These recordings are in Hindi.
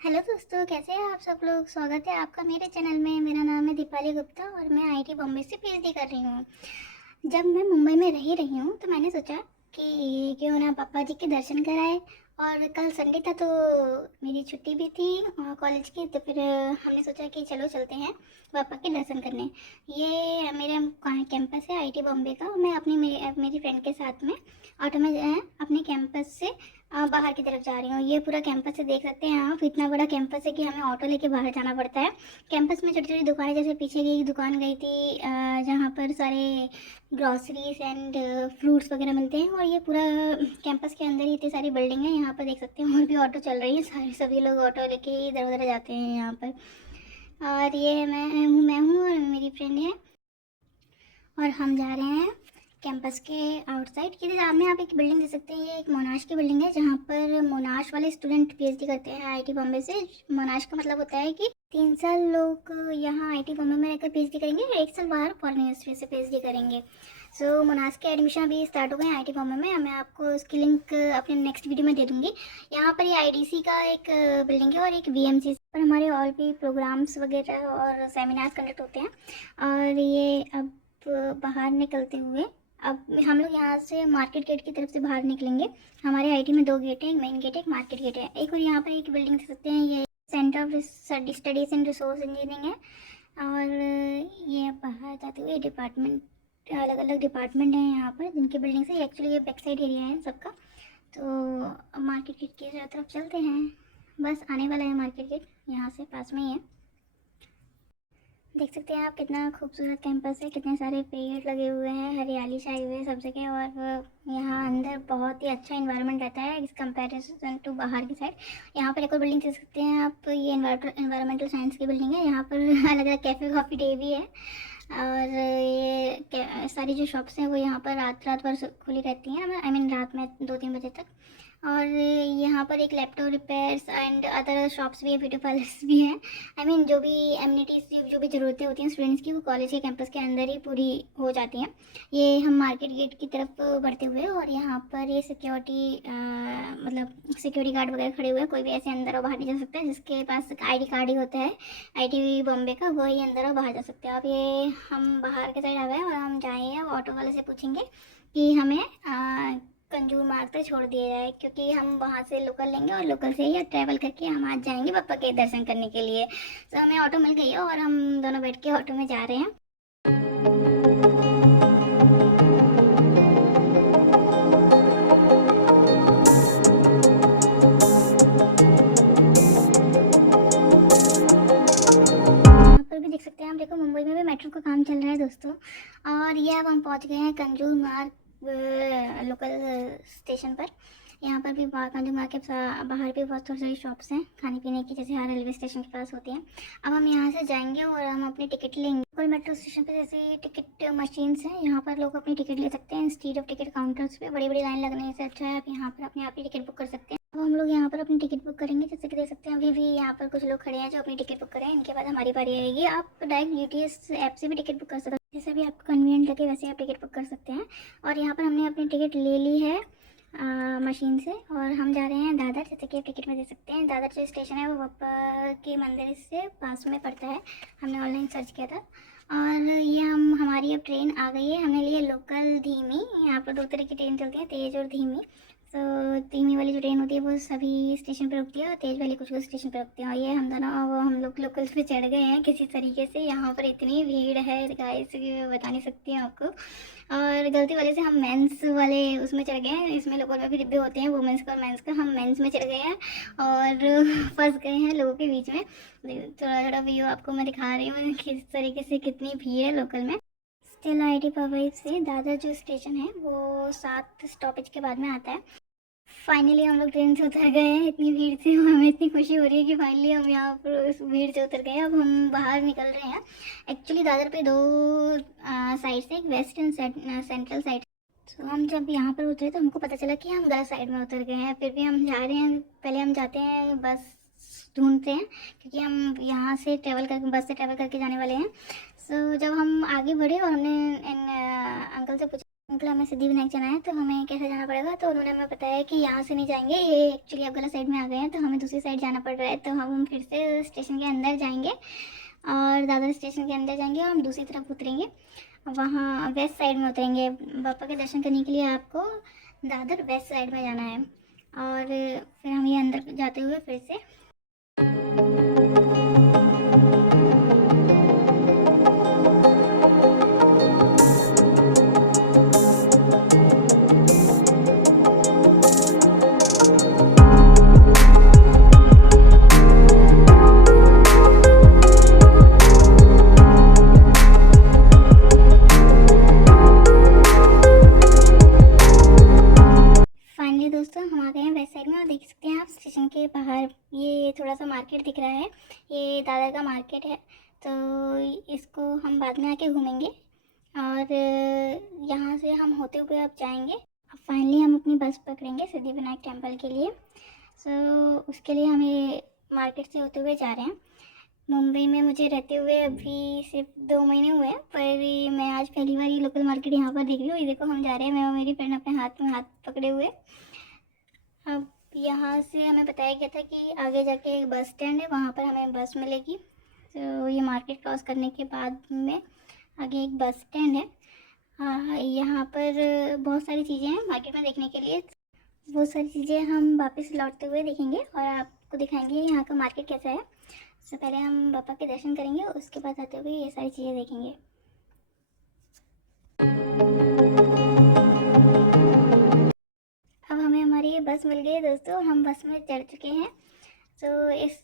हेलो दोस्तों, कैसे हैं आप सब लोग। स्वागत है आपका मेरे चैनल में। मेरा नाम है दीपाली गुप्ता और मैं आईटी बॉम्बे से पीएचडी कर रही हूँ। जब मैं मुंबई में रही हूँ तो मैंने सोचा कि क्यों ना पापा जी के दर्शन कराए। और कल संडे था तो मेरी छुट्टी भी थी कॉलेज की, तो फिर हमने सोचा कि चलो चलते हैं पापा के दर्शन करने। ये मेरा कैंपस है आईटी बॉम्बे का। मैं मेरी फ्रेंड के साथ में ऑटो में अपने कैंपस से बाहर की तरफ जा रही हूँ। ये पूरा कैंपस है, देख सकते हैं आप। इतना बड़ा कैंपस है कि हमें ऑटो लेके बाहर जाना पड़ता है। कैंपस में छोटी छोटी दुकानें, जैसे पीछे की एक दुकान गई थी जहाँ पर सारे ग्रॉसरीज एंड फ्रूट्स वगैरह मिलते हैं। और ये पूरा कैंपस के अंदर ही इतनी सारी बिल्डिंग है। यहाँ पर देख सकते हैं और भी ऑटो चल रही है, सारे सभी लोग ऑटो लेके ही इधर उधर जाते हैं यहाँ पर। और ये मैं हूँ और मेरी फ्रेंड है और हम जा रहे हैं कैंपस के आउटसाइड। ये सामने आप एक बिल्डिंग देख सकते हैं, ये एक मोनाश की बिल्डिंग है जहाँ पर मोनाश वाले स्टूडेंट पीएचडी करते हैं आईटी बॉम्बे से। मोनाश का मतलब होता है कि 3 साल लोग यहाँ आईटी बॉम्बे में रहकर पीएचडी करेंगे और 1 साल बाहर फॉरेन यूनिवर्सिटी से पीएचडी करेंगे। सो मोनाश के एडमिशन अभी स्टार्ट हो गए हैं आईटी बॉम्बे में। मैं आपको उसकी लिंक अपने नेक्स्ट वीडियो में दे दूँगी। यहाँ पर ये आईडीसी का एक बिल्डिंग है और एक वीएमसी पर हमारे और भी प्रोग्राम्स वगैरह और सेमिनार्स कंडक्ट होते हैं। और ये अब बाहर निकलते हुए अब हम लोग यहाँ से मार्केट गेट की तरफ से बाहर निकलेंगे। हमारे आईटी में 2 गेट हैं, एक मेन गेट है, एक मार्केट गेट है। एक और यहाँ पर एक बिल्डिंग देख सकते हैं, ये centre of studies and resource engineering है। और ये बाहर जाते हुए डिपार्टमेंट, अलग अलग डिपार्टमेंट हैं यहाँ पर जिनकी बिल्डिंग से। एक्चुअली ये बैक साइड एरिया है सबका। तो मार्केट गेट की तरफ चलते हैं। बस आने वाला है मार्केट गेट, यहाँ से पास में ही है। देख सकते हैं आप कितना खूबसूरत कैंपस है, कितने सारे पेड़ लगे हुए हैं, हरियाली छाई हुई है सब जगह। और यहाँ अंदर बहुत ही अच्छा इन्वायरमेंट रहता है इस कंपैरिजन टू बाहर की साइड। यहाँ पर एक और बिल्डिंग देख सकते हैं आप, ये इन्वायरमेंटल साइंस की बिल्डिंग है। यहाँ पर अलग अलग कैफ़े कॉफ़ी डे भी है। और ये सारी जो शॉप्स हैं वो यहाँ पर रात रात भर खुली रहती हैं, आई मीन रात में 2-3 बजे तक। और यहाँ पर एक laptop repairs and other shops भी है, ब्यूटी पार्लर्स भी हैं। आई मीन जो भी एमिनिटीज़, जो भी ज़रूरतें होती हैं स्टूडेंट्स की, वो कॉलेज के कैंपस के अंदर ही पूरी हो जाती हैं। ये हम मार्केट गेट की तरफ बढ़ते हुए, और यहाँ पर ये सिक्योरिटी मतलब सिक्योरिटी गार्ड वगैरह खड़े हुए हैं। कोई भी ऐसे अंदर और बाहर नहीं जा सकता है। जिसके पास आईडी कार्ड ही होता है आईटी बॉम्बे का, वही अंदर और बाहर जा सकते हैं। अब ये हम बाहर के साइड आ गए और हम जाएंगे, अब ऑटो वाले से पूछेंगे कि हमें कंजूर मार्ग पे छोड़ दिया जाए, क्योंकि हम वहाँ से लोकल लेंगे और लोकल से ही ट्रैवल करके हम आज जाएंगे पापा के दर्शन करने के लिए। तो हमें ऑटो मिल गई है और हम दोनों बैठ के ऑटो में जा रहे हैं। यहाँ पर भी देख सकते हैं आप, देखो मुंबई में भी मेट्रो का काम चल रहा है दोस्तों। और ये अब हम पहुँच गए हैं कंजूर मार्ग लोकल स्टेशन पर। यहाँ पर भी कंजूर मार्ग के बाहर भी बहुत सारी शॉप्स हैं खाने पीने की, जैसे हर रेलवे स्टेशन के पास होती हैं। अब हम यहाँ से जाएंगे और हम अपनी टिकट लेंगे। कोई मेट्रो स्टेशन पे जैसे टिकट मशीन्स हैं, यहाँ पर लोग अपनी टिकट ले सकते हैं इंस्टीड ऑफ टिकट काउंटर्स पे। बड़ी बड़ी लाइन लगने से अच्छा है आप यहाँ पर अपने आप ही टिकट बुक कर सकते हैं। अब हम लोग यहाँ पर अपनी टिकट बुक करेंगे। जैसे कि देख सकते हैं अभी भी यहाँ पर कुछ लोग खड़े हैं जो अपनी टिकट बुक करें। इनके बाद हमारी बारी आएगी। आप डायरेक्ट यूटीएस ऐप से भी टिकट बुक कर सकते हैं, जैसे भी आपको कन्वीनियंट लगे वैसे आप टिकट बुक कर सकते हैं। और यहाँ पर हमने अपनी टिकट ले ली है मशीन से, और हम जा रहे हैं दादर। जैसे कि आप टिकट में दे सकते हैं, दादर जो स्टेशन है वो बप्पा के मंदिर से पास में पड़ता है। हमने ऑनलाइन सर्च किया था। और ये हमारी अब ट्रेन आ गई है। हमने लिए लोकल धीमी। यहाँ पर 2 तरह की ट्रेन चलती है, तेज़ और धीमी। तो धीमी वाली जो ट्रेन होती है वो सभी स्टेशन पर रुकती है और तेज़ वाली कुछ कुछ स्टेशन पर रुकती है। और ये हम दोनों वो हम लोग लोकल्स पे चढ़ गए हैं किसी तरीके से। यहाँ पर इतनी भीड़ है गाइस कि मैं बता नहीं सकती हूँ आपको। और गलती वाले से हम मेंस वाले उसमें चढ़ गए हैं। इसमें लोगों में भी डिब्बे होते हैं वुमेंस का और मेंस का। हम मेंस में चढ़ गए हैं और फंस गए हैं लोगों के बीच में। थोड़ा थोड़ा व्यू आपको मैं दिखा रही हूँ किस तरीके से कितनी भीड़ है लोकल में। स्टिल आईटी पवई से दादर जो स्टेशन है वो 7 स्टॉपेज के बाद में आता है। फाइनली हम लोग ट्रेन से उतर गए हैं। इतनी भीड़ से हमें इतनी खुशी हो रही है कि फाइनली हम यहाँ पर उस भीड़ से उतर गए हैं। अब हम बाहर निकल रहे हैं। एक्चुअली दादर पे 2 साइड से, एक वेस्ट एंड सेंट्रल साइड। तो हम जब यहाँ पर उतरे तो हमको पता चला कि हम गलत साइड में उतर गए हैं। फिर भी हम जा रहे हैं। पहले हम जाते हैं बस ढूंढते हैं, क्योंकि हम यहाँ से ट्रैवल करके बस से ट्रैवल करके जाने वाले हैं। सो जब हम आगे बढ़े और हमने इन अंकल से पूछा अंकल हमें सिद्धिविनायक जाना है, तो हमें कैसे जाना पड़ेगा? तो उन्होंने हमें बताया कि यहाँ से नहीं जाएंगे, ये एक्चुअली आप गलत साइड में आ गए हैं, तो हमें दूसरी साइड जाना पड़ रहा है। तो हम फिर से स्टेशन के अंदर जाएंगे और दादर स्टेशन के अंदर जाएंगे और हम दूसरी तरफ उतरेंगे, वहाँ वेस्ट साइड में उतरेंगे। पापा के दर्शन करने के लिए आपको दादर वेस्ट साइड में जाना है और फिर हम ये अंदर जाते हुए फिर से दोस्तों हम आ गए हैं वेस्ट साइड में और देख सकते हैं आप स्टेशन के बाहर ये थोड़ा सा मार्केट दिख रहा है, ये दादर का मार्केट है। तो इसको हम बाद में आके घूमेंगे और यहाँ से हम होते हुए अब जाएंगे। अब फाइनली हम अपनी बस पकड़ेंगे सिद्धिविनायक टेम्पल के लिए। उसके लिए हम ये मार्केट से होते हुए जा रहे हैं। मुंबई में मुझे रहते हुए अभी सिर्फ 2 महीने हुए हैं, पर मैं आज पहली बार ये लोकल मार्केट यहाँ पर देख रही हूँ। ये देखो हम जा रहे हैं, मैं और मेरी फ्रेंड अपने हाथ में हाथ पकड़े हुए। अब यहाँ से हमें बताया गया था कि आगे जाके एक बस स्टैंड है, वहाँ पर हमें बस मिलेगी। तो ये मार्केट क्रॉस करने के बाद में आगे एक बस स्टैंड है। यहाँ पर बहुत सारी चीज़ें हैं मार्केट में देखने के लिए। बहुत सारी चीज़ें हम वापस लौटते हुए देखेंगे और आपको दिखाएंगे यहाँ का मार्केट कैसा है। सबसे पहले हम पापा के दर्शन करेंगे, उसके बाद आते हुए ये सारी चीज़ें देखेंगे। अब हमें हमारी ये बस मिल गई दोस्तों, हम बस में चढ़ चुके हैं। तो इस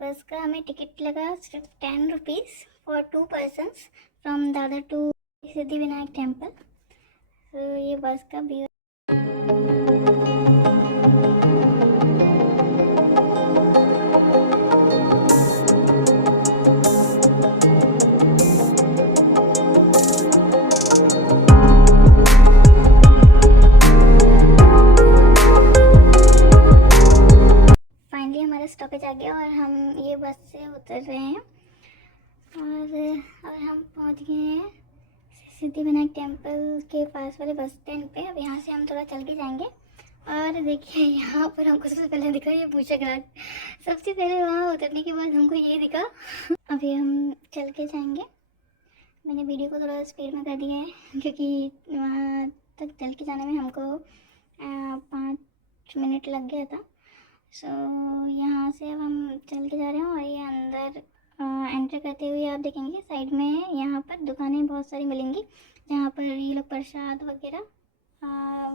बस का हमें टिकट लगा सिर्फ 10 rupees for 2 persons from Dadar to Siddhivinayak temple. तो ये बस का व्यू। स्टॉपेज आ गया और हम ये बस से उतर रहे हैं और हम पहुंच गए हैं सिद्धिविनायक टेम्पल के पास वाले बस स्टैंड पे। अब यहाँ से हम थोड़ा चल के जाएंगे और देखिए यहाँ पर हमको सबसे पहले दिखा ये मूषक राज। सबसे पहले वहाँ उतरने के बाद हमको ये दिखा। अभी हम चल के जाएंगे। मैंने वीडियो को थोड़ा स्पीड में कर दिया है क्योंकि वहाँ तक चल के जाने में हमको 5 मिनट लग गया था। यहाँ से अब हम चल के जा रहे हैं और ये अंदर एंटर करते हुए आप देखेंगे साइड में यहाँ पर दुकानें बहुत सारी मिलेंगी, जहाँ पर ये लोग प्रसाद वगैरह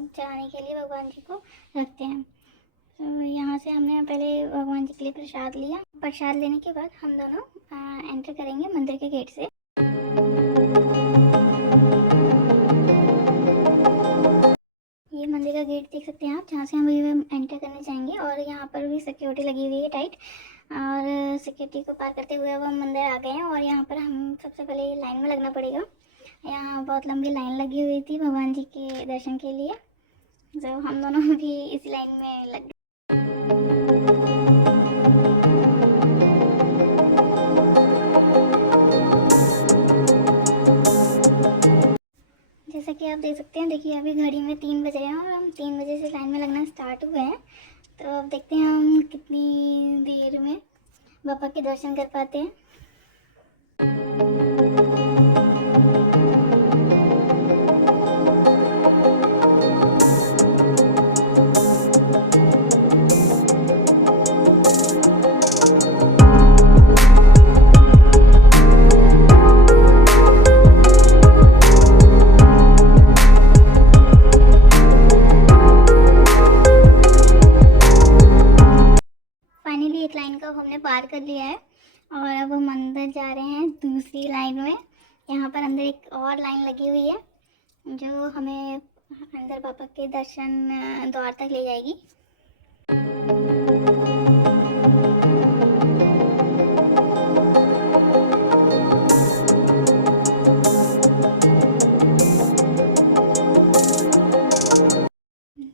चढ़ाने के लिए भगवान जी को रखते हैं। तो यहाँ से हमने पहले भगवान जी के लिए प्रसाद लिया। प्रसाद लेने के बाद हम दोनों एंटर करेंगे मंदिर के गेट से। ये मंदिर का गेट देख सकते हैं आप, जहाँ से हम एंटर करने जाएंगे और यहाँ पर भी सिक्योरिटी लगी हुई है टाइट, और सिक्योरिटी को पार करते हुए अब हम मंदिर आ गए हैं। और यहाँ पर हम सबसे पहले लाइन में लगना पड़ेगा। यहाँ बहुत लंबी लाइन लगी हुई थी भगवान जी के दर्शन के लिए, तो हम दोनों भी इसी लाइन में लग गए। जैसा कि आप देख सकते हैं, देखिए अभी घड़ी में 3 बज रहे हैं और हम 3 बजे से लाइन में लगना स्टार्ट हुए हैं। तो अब देखते हैं हम कितनी देर में बाबा के दर्शन कर पाते हैं। एक लाइन का हमने पार कर लिया है और अब हम अंदर जा रहे हैं दूसरी लाइन में। यहाँ पर अंदर एक और लाइन लगी हुई है जो हमें अंदर पापा के दर्शन द्वार तक ले जाएगी।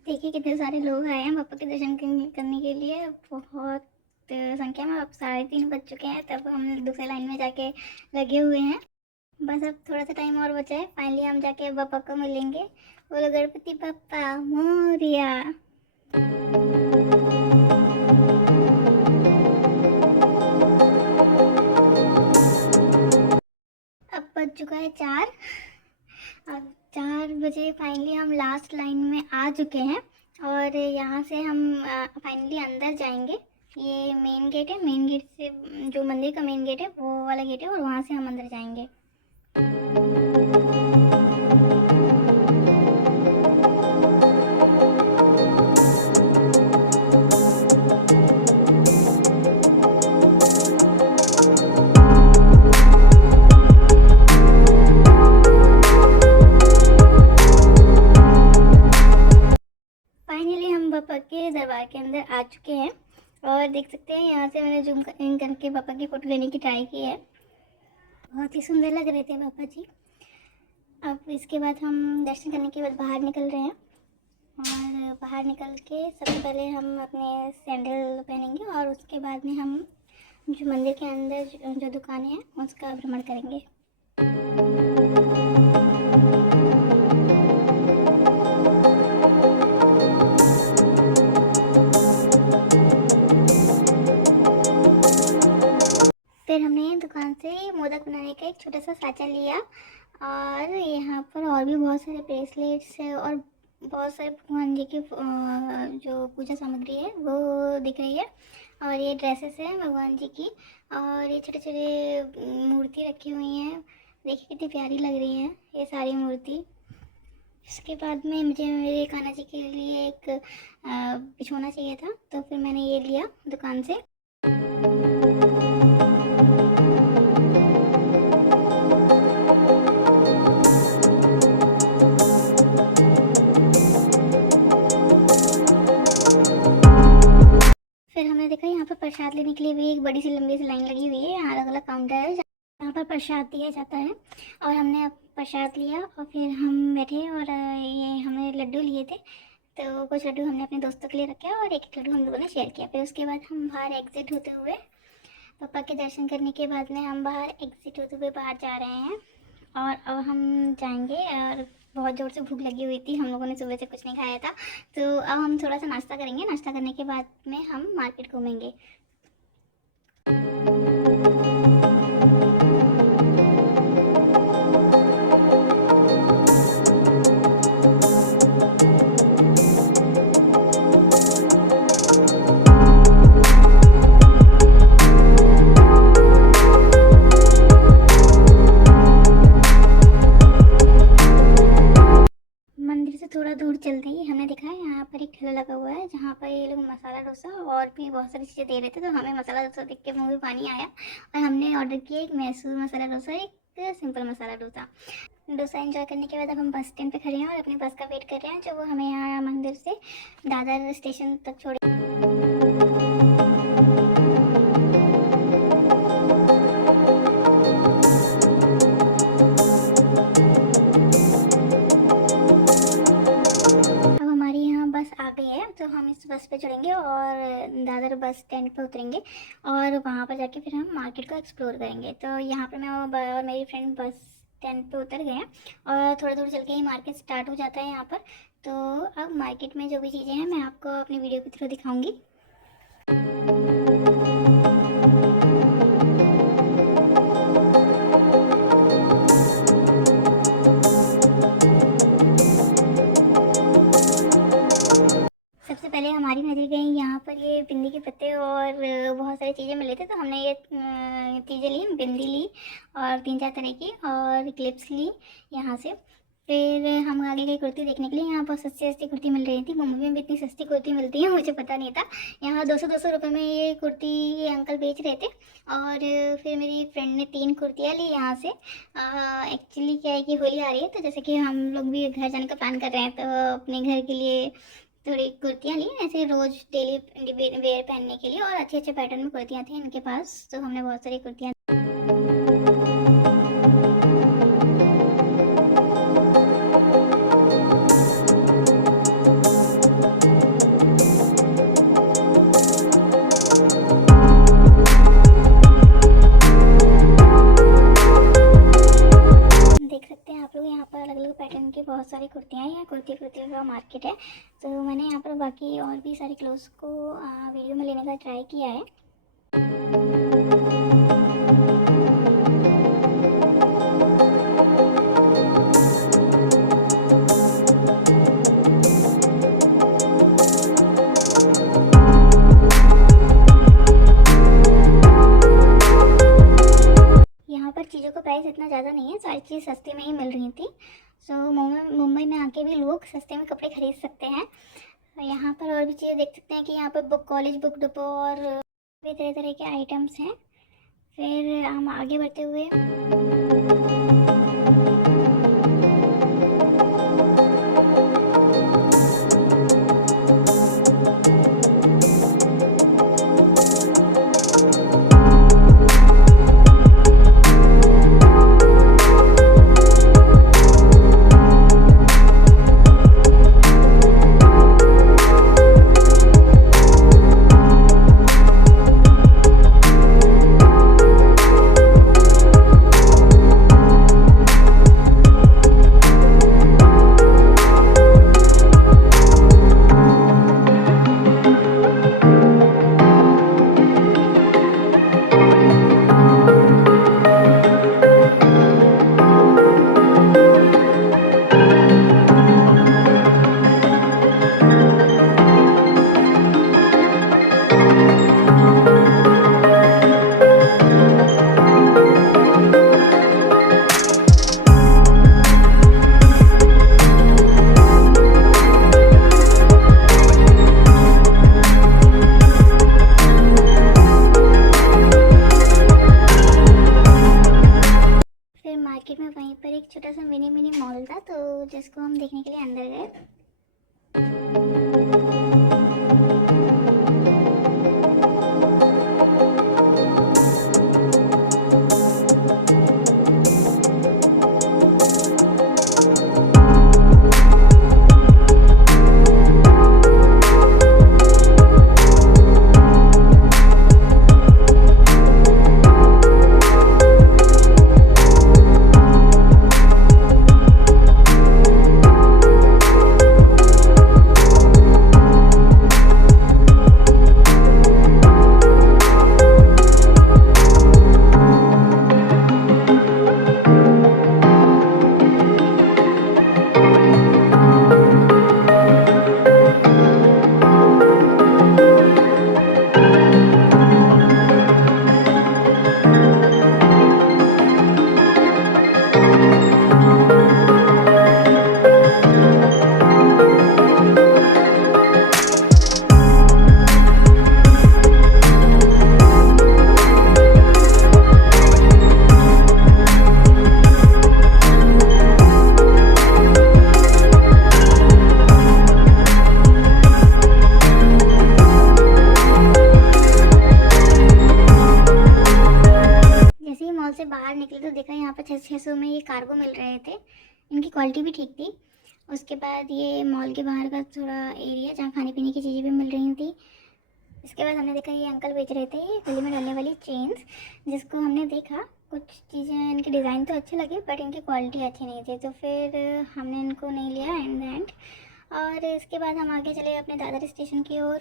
देखिए कितने सारे लोग आए हैं पापा के दर्शन करने के लिए, बहुत संख्या में। अब 3:30 बज चुके हैं, तब हम दूसरे लाइन में जाके लगे हुए हैं। बस अब थोड़ा सा टाइम और बचा है, फाइनली हम जाके पापा को मिलेंगे। बोलो गणपति बप्पा मोरिया। अब बज चुका है 4। अब 4 बजे फाइनली हम लास्ट लाइन में आ चुके हैं और यहाँ से हम फाइनली अंदर जाएंगे। ये मेन गेट है, मेन गेट से जो मंदिर का मेन गेट है वो वाला गेट है और वहाँ से हम अंदर जाएंगे। फाइनली हम पापा के दरबार के अंदर आ चुके हैं और देख सकते हैं यहाँ से मैंने जूम इन करके पापा की फ़ोटो लेने की ट्राई की है। बहुत ही सुंदर लग रहे थे पापा जी। अब इसके बाद हम दर्शन करने के बाद बाहर निकल रहे हैं और बाहर निकल के सबसे पहले हम अपने सैंडल पहनेंगे और उसके बाद में हम जो मंदिर के अंदर जो दुकानें हैं उसका भ्रमण करेंगे। फिर हमने दुकान से मोदक बनाने का एक छोटा सा साँचा लिया और यहाँ पर और भी बहुत सारे ब्रेसलेट्स है और बहुत सारे भगवान जी की जो पूजा सामग्री है वो दिख रही है। और ये ड्रेसेस है भगवान जी की और ये छोटे छोटे मूर्ति रखी हुई हैं। देखिए कितनी प्यारी लग रही है ये सारी मूर्ति। इसके बाद में मुझे मेरे कान्हा जी के लिए एक बिछोना चाहिए था तो फिर मैंने ये लिया दुकान से। फिर हमने देखा यहाँ पर प्रसाद लेने के लिए भी एक बड़ी सी लंबी सी लाइन लगी हुई है। यहाँ अलग अलग काउंटर है यहाँ पर प्रसाद दिया जाता है और हमने अब प्रसाद लिया और फिर हम बैठे और ये हमने लड्डू लिए थे तो कुछ लड्डू हमने अपने दोस्तों के लिए रखे और एक लड्डू हम लोगों ने शेयर किया। फिर उसके बाद हम बाहर एग्जिट होते हुए पापा के दर्शन करने के बाद में हम बाहर एग्जिट होते हुए बाहर जा रहे हैं और अब हम जाएंगे। और बहुत ज़ोर से भूख लगी हुई थी, हम लोगों ने सुबह से कुछ नहीं खाया था तो अब हम थोड़ा सा नाश्ता करेंगे। नाश्ता करने के बाद में हम मार्केट घूमेंगे। थोड़ा दूर चलते ही हमने देखा है यहाँ पर एक ठेला लगा हुआ है जहाँ पर ये लोग मसाला डोसा और भी बहुत सारी चीज़ें दे रहे थे तो हमें मसाला डोसा देख के मुँह में पानी आया और हमने ऑर्डर किया एक मैसूर मसाला डोसा, एक सिंपल मसाला डोसा एंजॉय करने के बाद अब हम बस स्टैंड पे खड़े हैं और अपने बस का वेट कर रहे हैं जो वो हमें यहाँ मंदिर से दादर स्टेशन तक छोड़े। तो हम इस बस पे चढ़ेंगे और दादर बस स्टैंड पे उतरेंगे और वहाँ पर जाके फिर हम मार्केट को एक्सप्लोर करेंगे। तो यहाँ पे मैं और मेरी फ्रेंड बस स्टैंड पे उतर गए हैं और थोड़ा थोड़ा चल के ही मार्केट स्टार्ट हो जाता है यहाँ पर। तो अब मार्केट में जो भी चीज़ें हैं मैं आपको अपनी वीडियो के थ्रू दिखाऊँगी। पहले हमारी नज़र गई यहाँ पर ये बिंदी के पत्ते और बहुत सारी चीज़ें मिले थे तो हमने ये चीज़ें ली, बिंदी ली और 3-4 तरह की और क्लिप्स ली यहाँ से। फिर हम आगे गए कुर्ती देखने के लिए। यहाँ बहुत सस्ती सस्ती कुर्ती मिल रही थी। मुंबई में भी इतनी सस्ती कुर्ती मिलती है मुझे पता नहीं था। यहाँ 200-200 रुपये में ये कुर्ती ये अंकल बेच रहे थे और फिर मेरी फ्रेंड ने 3 कुर्तियाँ ली यहाँ से। एक्चुअली क्या है कि होली आ रही है तो जैसे कि हम लोग भी घर जाने का प्लान कर रहे हैं तो अपने घर के लिए थोड़ी कुर्तियाँ ली ऐसे रोज़ डेली वेयर पहनने के लिए और अच्छे अच्छे पैटर्न में कुर्तियाँ थी इनके पास तो हमने बहुत सारी कुर्तियाँ। बहुत सारी कुर्तियाँ हैं, कुर्तियों का मार्केट है। तो मैंने यहाँ पर बाकी और भी सारे क्लोथ्स को वीडियो में लेने का ट्राई किया है। यहाँ पर चीज़ों का प्राइस इतना ज़्यादा नहीं है, सारी चीज़ सस्ते में ही मिल रही थी। सो मुंबई में आके भी लोग सस्ते में कपड़े खरीद सकते हैं। यहाँ पर और भी चीज़ें देख सकते हैं कि यहाँ पर कॉलेज बुक डिपो और भी तरह तरह के आइटम्स हैं। फिर हम आगे बढ़ते हुए मार्केट में वहीं पर एक छोटा सा मिनी मॉल था, तो जिसको हम देखने के लिए अंदर गए। से बाहर निकले तो देखा यहाँ पर 600 में ये कार्गो मिल रहे थे। इनकी क्वालिटी भी ठीक थी। उसके बाद ये मॉल के बाहर का थोड़ा एरिया जहाँ खाने पीने की चीज़ें भी मिल रही थी। इसके बाद हमने देखा ये अंकल बेच रहे थे ये गले में डालने वाली चेन्स, जिसको हमने देखा कुछ चीज़ें इनके डिज़ाइन तो अच्छे लगे बट इनकी क्वालिटी अच्छी नहीं थी, तो फिर हमने इनको नहीं लिया एंड और इसके बाद हम आगे चले अपने दादर स्टेशन की ओर,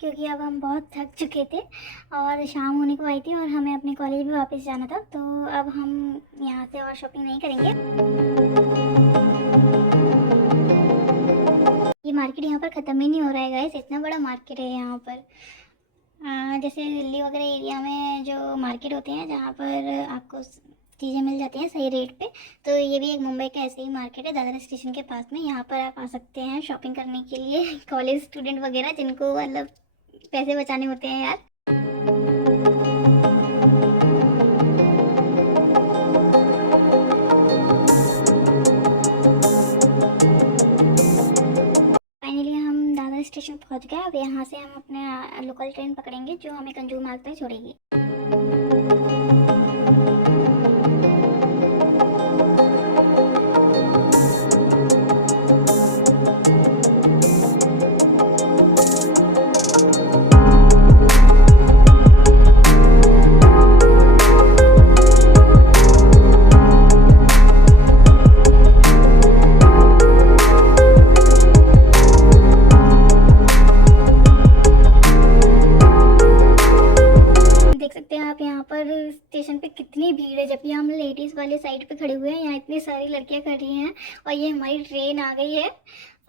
क्योंकि अब हम बहुत थक चुके थे और शाम होने को आई थी और हमें अपने कॉलेज भी वापस जाना था। तो अब हम यहाँ से और शॉपिंग नहीं करेंगे। ये मार्केट यहाँ पर ख़त्म ही नहीं हो रहा है गाइस, इतना बड़ा मार्केट है यहाँ पर। जैसे दिल्ली वगैरह एरिया में जो मार्केट होते हैं जहाँ पर आपको चीज़ें मिल जाती हैं सही रेट पे, तो ये भी एक मुंबई का ऐसे ही मार्केट है दादर स्टेशन के पास में। यहाँ पर आप आ सकते हैं शॉपिंग करने के लिए, कॉलेज स्टूडेंट वगैरह जिनको मतलब पैसे बचाने होते हैं यार। फाइनली हम दादर स्टेशन पहुंच गए। अब यहाँ से हम अपने लोकल ट्रेन पकड़ेंगे जो हमें कंजूर मार्ग तक छोड़ेगी। और स्टेशन पे कितनी भीड़ है, जबकि हम लेडीज़ वाले साइड पे खड़े हुए हैं, यहाँ इतनी सारी लड़कियाँ खड़ी हैं और ये हमारी ट्रेन आ गई है।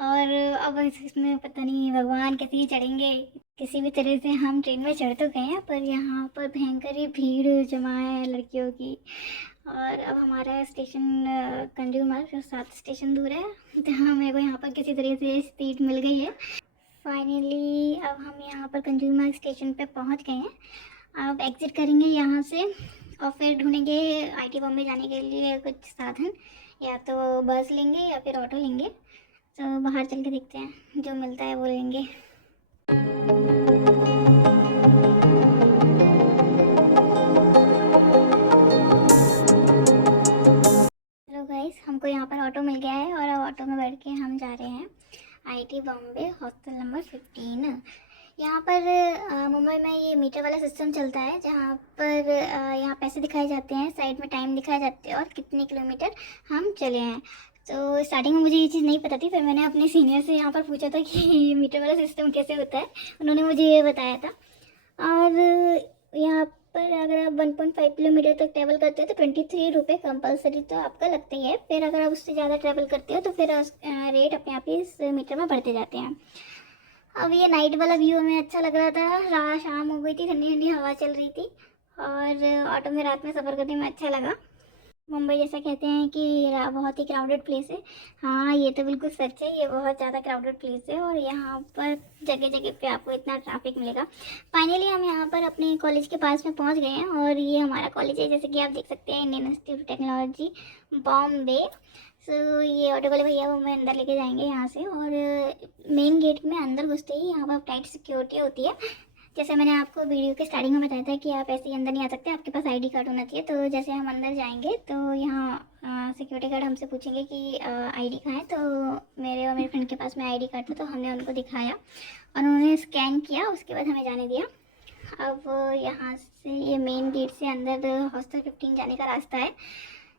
और अब इसमें पता नहीं भगवान कैसे ही चढ़ेंगे, किसी भी तरह से हम ट्रेन में चढ़ तो गए हैं, पर यहाँ पर भयंकर ही भीड़ जमा है लड़कियों की। और अब हमारा स्टेशन कंज्यूमर जो 7 स्टेशन दूर है, तो हमें को यहाँ पर किसी तरह से सीट मिल गई है। फाइनली अब हम यहाँ पर कंज्यूमर स्टेशन पे पहुँच गए हैं। अब एग्ज़िट करेंगे यहाँ से और फिर ढूंढेंगे आईटी बॉम्बे जाने के लिए कुछ साधन, या तो बस लेंगे या फिर ऑटो लेंगे। तो बाहर चल के देखते हैं, जो मिलता है वो लेंगे। हेलो गाइस, हमको यहाँ पर ऑटो मिल गया है और अब ऑटो में बैठ के हम जा रहे हैं आईटी बॉम्बे हॉस्टल नंबर 15। यहाँ पर मुंबई में ये मीटर वाला सिस्टम चलता है, जहाँ पर यहाँ पैसे दिखाए जाते हैं, साइड में टाइम दिखाए जाते हैं और कितने किलोमीटर हम चले हैं। तो स्टार्टिंग में मुझे ये चीज़ नहीं पता थी, फिर मैंने अपने सीनियर से यहाँ पर पूछा था कि ये मीटर वाला सिस्टम कैसे होता है, उन्होंने मुझे ये बताया था। और यहाँ पर अगर आप 1.5 किलोमीटर तक ट्रैवल करते हो तो 23 रुपये कंपलसरी तो आपका लगता ही है। फिर अगर आप उससे ज़्यादा ट्रैवल करते हो तो फिर रेट अपने आप ही इस मीटर में बढ़ते जाते हैं। अब ये नाइट वाला व्यू हमें अच्छा लग रहा था, रात शाम हो गई थी, ठंडी ठंडी हवा चल रही थी और ऑटो में रात में सफ़र करने में अच्छा लगा। मुंबई जैसा कहते हैं कि बहुत ही क्राउडेड प्लेस है, हाँ ये तो बिल्कुल सच है, ये बहुत ज़्यादा क्राउडेड प्लेस है और यहाँ पर जगह जगह पे आपको इतना ट्रैफिक मिलेगा। फाइनली हम यहाँ पर अपने कॉलेज के पास में पहुँच गए हैं और ये हमारा कॉलेज है, जैसे कि आप देख सकते हैं, Indian Institute of Technology Bombay. So ये ऑटो वाले भैया वो हमें अंदर लेके जाएंगे यहाँ से, और मेन गेट में अंदर घुसते ही यहाँ पर टाइट सिक्योरिटी होती है। जैसे मैंने आपको वीडियो के स्टार्टिंग में बताया था कि आप ऐसे ही अंदर नहीं आ सकते, आपके पास आईडी कार्ड होना चाहिए। तो जैसे हम अंदर जाएंगे तो यहाँ सिक्योरिटी गार्ड हमसे पूछेंगे कि आईडी कहाँ है। तो मेरे और मेरे फ्रेंड के पास में आईडी कार्ड था, तो हमने उनको दिखाया और उन्होंने स्कैन किया, उसके बाद हमें जाने दिया। अब यहाँ से ये मेन गेट से अंदर हॉस्टल 15 जाने का रास्ता है।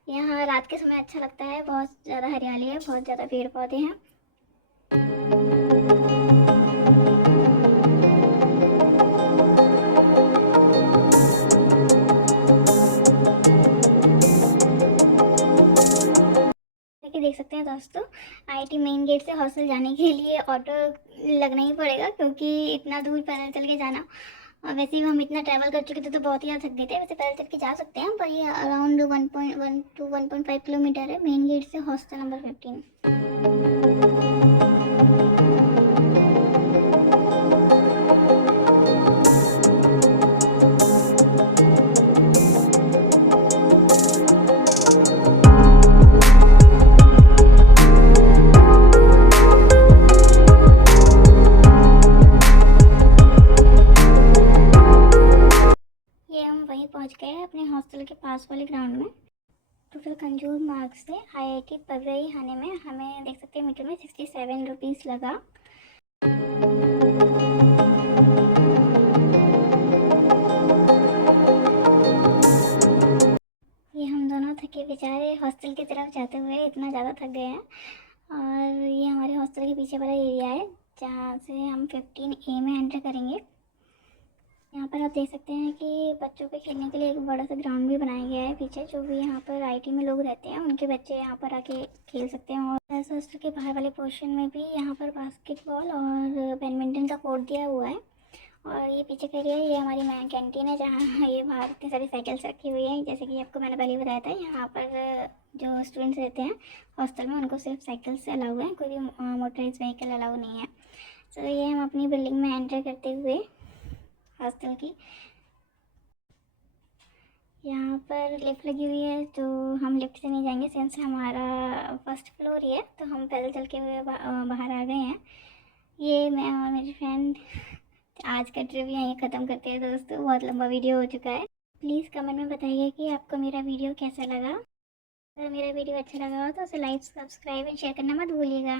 यहाँ रात के समय अच्छा लगता है, बहुत ज़्यादा हरियाली है, बहुत ज़्यादा पेड़ पौधे हैं। देख सकते हैं दोस्तों, आईटी मेन गेट से हॉस्टल जाने के लिए ऑटो लगना ही पड़ेगा, क्योंकि इतना दूर पैदल चल के जाना, और वैसे भी हम इतना ट्रैवल कर चुके थे तो बहुत ही ज़्यादा थक गए थे। वैसे पैदल चल के जा सकते हैं, पर ये अराउंड 1.1 to 1.5 किलोमीटर है मेन गेट से हॉस्टल नंबर 15। पहुंच गए हैं अपने हॉस्टल के पास वाले ग्राउंड में। टोटल कंज्यूम मार्क्स से आईआईटी पवई आने में हमें देख सकते हैं मीटर में 67 रुपीज़ लगा। ये हम दोनों थके बेचारे हॉस्टल की तरफ जाते हुए इतना ज़्यादा थक गए हैं। और ये हमारे हॉस्टल के पीछे वाला एरिया है, जहाँ से हम 15A में एंटर करेंगे। यहाँ पर आप देख सकते हैं कि बच्चों के खेलने के लिए एक बड़ा सा ग्राउंड भी बनाया गया है पीछे, जो भी यहाँ पर आईटी में लोग रहते हैं उनके बच्चे यहाँ पर आके खेल सकते हैं। और हॉस्टल के बाहर वाले पोर्शन में भी यहाँ पर बास्केटबॉल और बैडमिंटन का कोर्ट दिया हुआ है। और ये पीछे का एरिया, ये हमारी कैंटीन है, जहाँ ये बाहर इतनी सारी साइकिल्स रखी हुई हैं। जैसे कि आपको मैंने पहले बताया था, यहाँ पर जो स्टूडेंट्स रहते हैं हॉस्टल में उनको सिर्फ साइकिल से अलाउ है, कोई भी मोटराइज व्हीकल अलाउ नहीं है। तो ये हम अपनी बिल्डिंग में एंटर करते हुए हॉस्टल की, यहाँ पर लिफ्ट लगी हुई है, तो हम लिफ्ट से नहीं जाएंगे सिंस हमारा फर्स्ट फ्लोर ही है, तो हम पैदल चल के हुए बाहर आ गए हैं। ये मैं और मेरी फ्रेंड आज का ट्रिप यहीं ख़त्म करते हैं दोस्तों, बहुत लंबा वीडियो हो चुका है। प्लीज़ कमेंट में बताइए कि आपको मेरा वीडियो कैसा लगा। अगर मेरा वीडियो अच्छा लगा हो तो उसे लाइक, सब्सक्राइब एंड शेयर करना मत भूलिएगा।